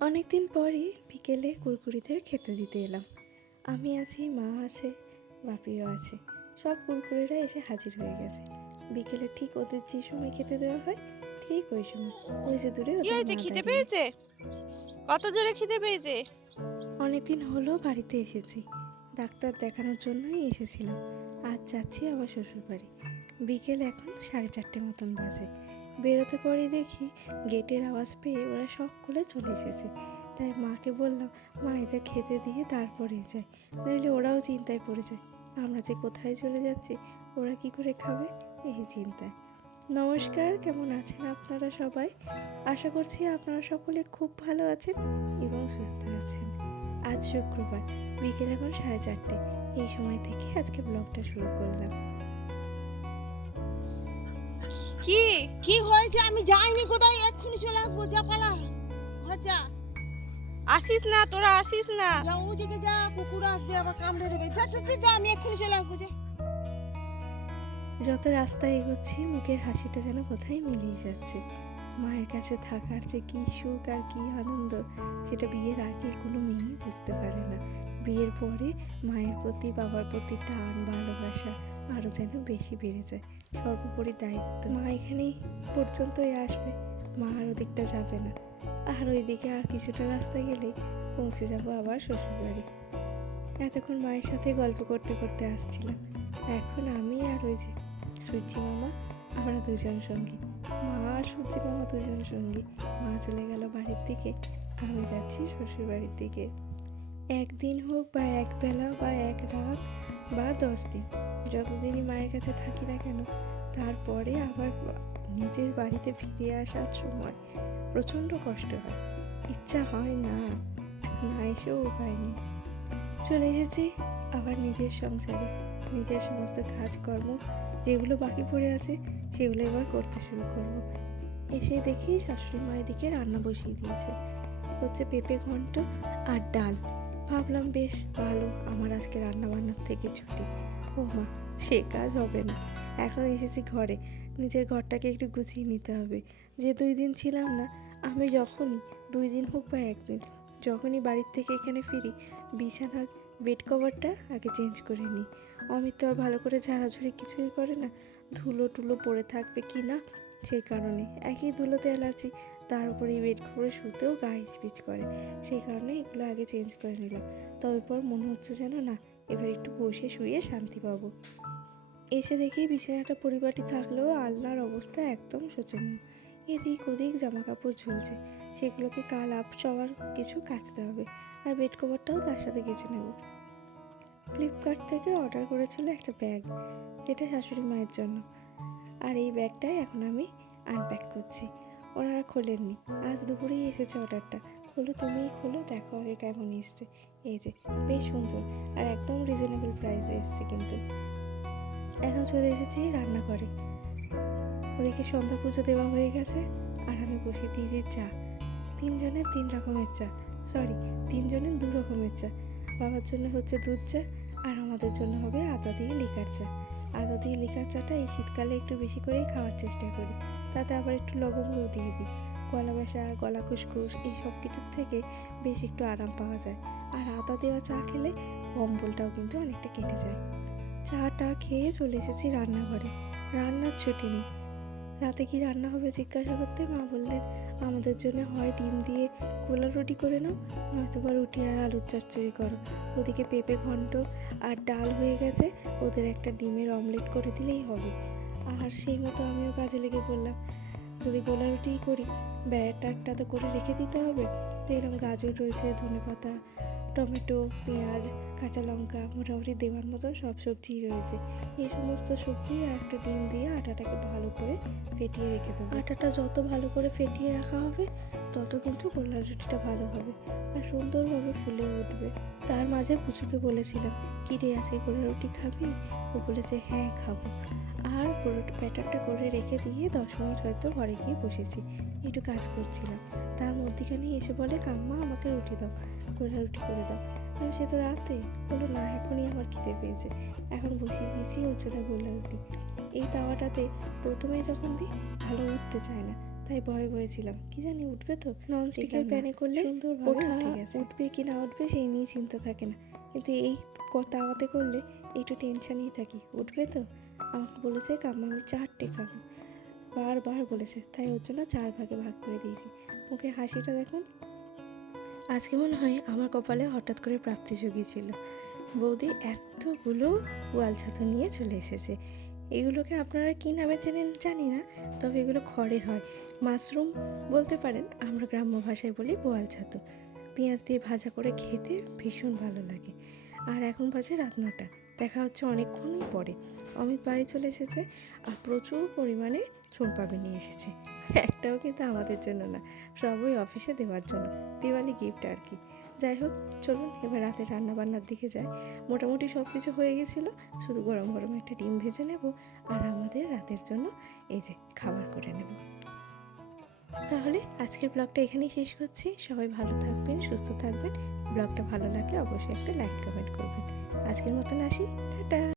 অনেকদিন পরই বিকেলে কুরকুরিদের খেতে দিতে এলাম। আমি আছি মা আছে বাপিও আছে। সব কুরকুরিরা এসে হাজির হয়ে গেছে। বিকেলে ঠিক ওদের যে সময় খেতে দেওয়া হয় ঠিক ওই সময়। ওই যে দূরে খিদে পেয়েছে? কত জোরে খিদে পেয়েছে? অনেকদিন হলো বাড়িতে এসেছি। ডাক্তার দেখানোর জন্যই এসেছিলাম। আজ যাচ্ছি আবার শ্বশুর বাড়ি বিকেল এখন সাড়ে চারটে মতন বাজে। বেরোতে পরে দেখি গেটের আওয়াজ পেয়ে ওরা সব খুলে চলে এসেছে। তাই মাকে বললাম, মা, এদের খেতে দিয়ে তারপরে যাই। নইলে ওরাও চিন্তায় পড়ে যায়। আমরা যে কোথায় চলে যাচ্ছি, ওরা কি করে খাবে? এই চিন্তায়। নমস্কার, কেমন আছেন আপনারা সবাই? আশা করছি আপনারা সকলে খুব ভালো আছেন এবং সুস্থ আছেন। আজ শুক্রবার, বিকেল এখন সাড়ে চারটে। এই সময় থেকে আজকে ব্লগটা শুরু করলাম। কি? কি হয়েছে? আমি যাইনি কোথায়? এক্ষুনি চলে আসব যা পালা। ঘর যা আসিস না তোরা আসিস না। যা ওদিকে যা কুকুর আসবে আবার কামড়ে দেবে। যা যা যা, যা আমি এক্ষুনি চলে আসব যা। যত রাস্তায় এগোচ্ছি মুখের হাসিটা যেন কোথায় মিলিয়ে যাচ্ছে। মায়ের কাছে থাকার যে কী সুখ আর কী আনন্দ সেটা বিয়ের আগে কোনো মেয়েই বুঝতে পারে না। বিয়ের পরে মায়ের প্রতি, বাবার প্রতি টান, ভালোবাসা আরও যেন বেশি বেড়ে যায়। সর্বোপরি দায়িত্ব। মা এখানেই পর্যন্তই আসবে। মা আর ওদিকটা যাবে না। আর ওইদিকে আর কিছুটা রাস্তা গেলেই পৌঁছে যাব আবার শ্বশুরবাড়ি। এতক্ষণ মায়ের সাথে গল্প করতে করতে আসছিলাম। এখন আমি আর ওই যে সূর্যি মামা, আমরা দুজন সঙ্গী। মা আর সূর্যি মামা দুজন সঙ্গী। মা চলে গেল বাড়ির দিকে, আমি যাচ্ছি শ্বশুরবাড়ির দিকে। একদিন হোক বা এক বেলা বা এক রাত বা দশ দিন, যতদিনই মায়ের কাছে থাকি না কেন, তারপরে আবার নিজের বাড়িতে ফিরে আসার সময় প্রচণ্ড কষ্ট হয়। ইচ্ছা হয় না না এসেও উপায় নেই। চলে এসেছি আবার নিজের সংসারে। নিজের সমস্ত কাজকর্ম যেগুলো বাকি পড়ে আছে, সেগুলো এবার করতে শুরু করব। এসে দেখি শাশুড়ি মায়ের দিকে রান্না বসিয়ে দিয়েছে। হচ্ছে পেঁপে ঘন্ট আর ডাল। ভাবলাম, বেশ, ভালো। আমার আজকে রান্না বান্নার থেকে ছুটি। ও মা, সে কাজ হবে না। এখন এসেছি ঘরে। নিজের ঘরটাকে একটু গুছিয়ে নিতে হবে। যে দুই দিন ছিলাম না, আমি যখনই, দুই দিন হোক বা একদিন, যখনই বাড়ির থেকে এখানে ফিরি বিছানার বেড কভারটা আগে চেঞ্জ করে নিই। অমিত তো আর ভালো করে ঝাড়াঝুড়ি কিছুই করে না। ধুলো টুলো পড়ে থাকবে কি না? সেই কারণে একই ধুলোতে অ্যালার্জি তার উপরে বেড কভারে শুতেও গা স্পিচ করে। সেই কারণে এগুলো আগে চেঞ্জ করে নিলাম। তবে পর মনে হচ্ছে যেন না, এবার একটু বসে শুয়ে শান্তি পাবো। এসে দেখি বিছানাটা পরিপাটি থাকলেও আলনার অবস্থা একদম শোচনীয়। এদিক ওদিক জামা কাপড় ঝুলছে। সেগুলোকে কাল আপ সবার কিছু কাচতে হবে আর বেড কভারটাও তার সাথে গেছে নেব। ফ্লিপকার্ট থেকে অর্ডার করেছিল একটা ব্যাগ যেটা শাশুড়ি মায়ের জন্য। আর এই ব্যাগটাই এখন আমি আনপ্যাক করছি। ওনারা খোলেননি। আজ দুপুরেই এসেছে অর্ডারটা খোলো, তুমিই খোলো, দেখো আগে কেমন এসছে। এই যে, বেশ সুন্দর। আর একদম রিজনেবল প্রাইসে এসছে কিন্তু। এখন চলে এসেছি রান্নাঘরে। ওদিকে সন্ধ্যা পুজো দেওয়া হয়ে গেছে, আর আমি বসিয়ে দিয়েছি চা। তিনজনের তিন রকমের চা। সরি তিনজনের দু রকমের চা। বাবার জন্য হচ্ছে দুধ চা, আর আমাদের জন্য হবে আদা দিয়ে লিকার চা। আদা দিয়ে লিকার চাটা এই শীতকালে একটু বেশি করেই খাওয়ার চেষ্টা করি। তাতে আবার একটু লবঙ্গও দিয়ে দিই। গলা ব্যথা গলা খুসখুস এই সব কিছুর থেকে বেশ একটু আরাম পাওয়া যায়। আর আদা দেওয়া চা খেলে কম্বলটাও কিন্তু অনেকটা কেটে যায়। চাটা খেয়ে চলে এসেছি রান্নাঘরে। রান্নার ছুটি নেই। রাতে কি রান্না হবে জিজ্ঞাসা করতে মা বললেন, আমাদের জন্য হয় ডিম দিয়ে গোলা রুটি করে নাও নয়তো বা রুটি আর আলুর চচ্চড়ি করো। ওদিকে পেঁপে ঘন্ট আর ডাল হয়ে গেছে, ওদের একটা ডিমের অমলেট করে দিলেই হবে। আর সেই মতো আমিও কাজে লেগে পড়লাম। যদি গোলা রুটিই করি, ব্যাটারটা তো করে রেখে দিতে হবে। তো এরকম গাজর রয়েছে ধনে পাতা টমেটো, পেঁয়াজ, কাঁচা লঙ্কা, মোটামুটি দেওয়ার মতো সব সবজিই রয়েছে। এই সমস্ত সবজি একটা ডিম দিয়ে আটাটাকে ভালো করে ফেটিয়ে রেখে দেবো। আটাটা যত ভালো করে ফেটিয়ে রাখা হবে, তত কিন্তু গোলা রুটিটা ভালো হবে। আর সুন্দরভাবে ফুলে উঠবে। তার মাঝে পুচুকে বলেছিলাম কি রে আজকে গোলা রুটি খাবি? ও বলেছে হ্যাঁ খাব। আর পুরোটা ব্যাটারটা করে রেখে দিয়ে দশ মিনিট হয়তো ঘরে গিয়ে বসেছি। একটু কাজ করছিলাম। তার মধ্যেখানে এসে বলে কাম্মা আমাকে রুটি দাও। গোলা রুটি করে দাও। আমি সে তো রাতে? বলল না এখনই আমার খিদে পেয়েছে। এখন বসিয়ে দিয়েছি ওর জন্য গোলা রুটি। এই তাওয়াটাতে প্রথমে যখন দিই ভালো উঠতে চায় না। তাই ভয়ে ভয়ে ছিলাম কি জানি উঠবে তো? নন স্টিকের প্যানে করলে ওঠা উঠবে কি না উঠবে সেই নিয়ে চিন্তা থাকে না। কিন্তু এই তাওয়াতে করলে একটু টেনশনই থাকি। উঠবে তো? আমাকে বলেছে আমি চারটে খাব। বারবার বলেছে, তাই ওর জন্য চার ভাগে ভাগ করে দিয়েছি। মুখে হাসিটা দেখুন। আজকে মনে হয় আমার কপালে হঠাৎ করে প্রাপ্তি ছিল বৌদি এতগুলো ওয়াল ছাতু নিয়ে চলে এসেছে। এগুলোকে আপনারা কী নামে চেনেন জানি না, তবে এগুলো খড়ে হয়। মাশরুম বলতে পারেন আমরা গ্রাম্য ভাষায় বলি বোয়াল ছাতু। পেঁয়াজ দিয়ে ভাজা করে খেতে ভীষণ ভালো লাগে। আর এখন বাজে রাত নটা, দেখা হচ্ছে অনেকক্ষণই পরে। অমিত বাড়ি চলে এসেছে আর প্রচুর পরিমাণে সোনপাপড়ি নিয়ে এসেছে। একটাও কিন্তু আমাদের জন্য না, সবই অফিসে দেওয়ার জন্য, দিওয়ালি গিফট আর কি। যাই হোক, চলুন এবার রাতে রান্না বান্নার দিকে যাই। মোটামুটি সব কিছু হয়ে গেছিল, শুধু গরম গরম একটা ডিম ভেজে নেব আর আমাদের রাতের জন্য এই যে খাবার করে নেব। তাহলে আজকের ব্লগটা এখানেই শেষ করছি। সবাই ভালো থাকবেন, সুস্থ থাকবেন। ব্লগটা ভালো লাগলে অবশ্যই একটা লাইক কমেন্ট করবেন। আজকের মতন আসি। টাটা!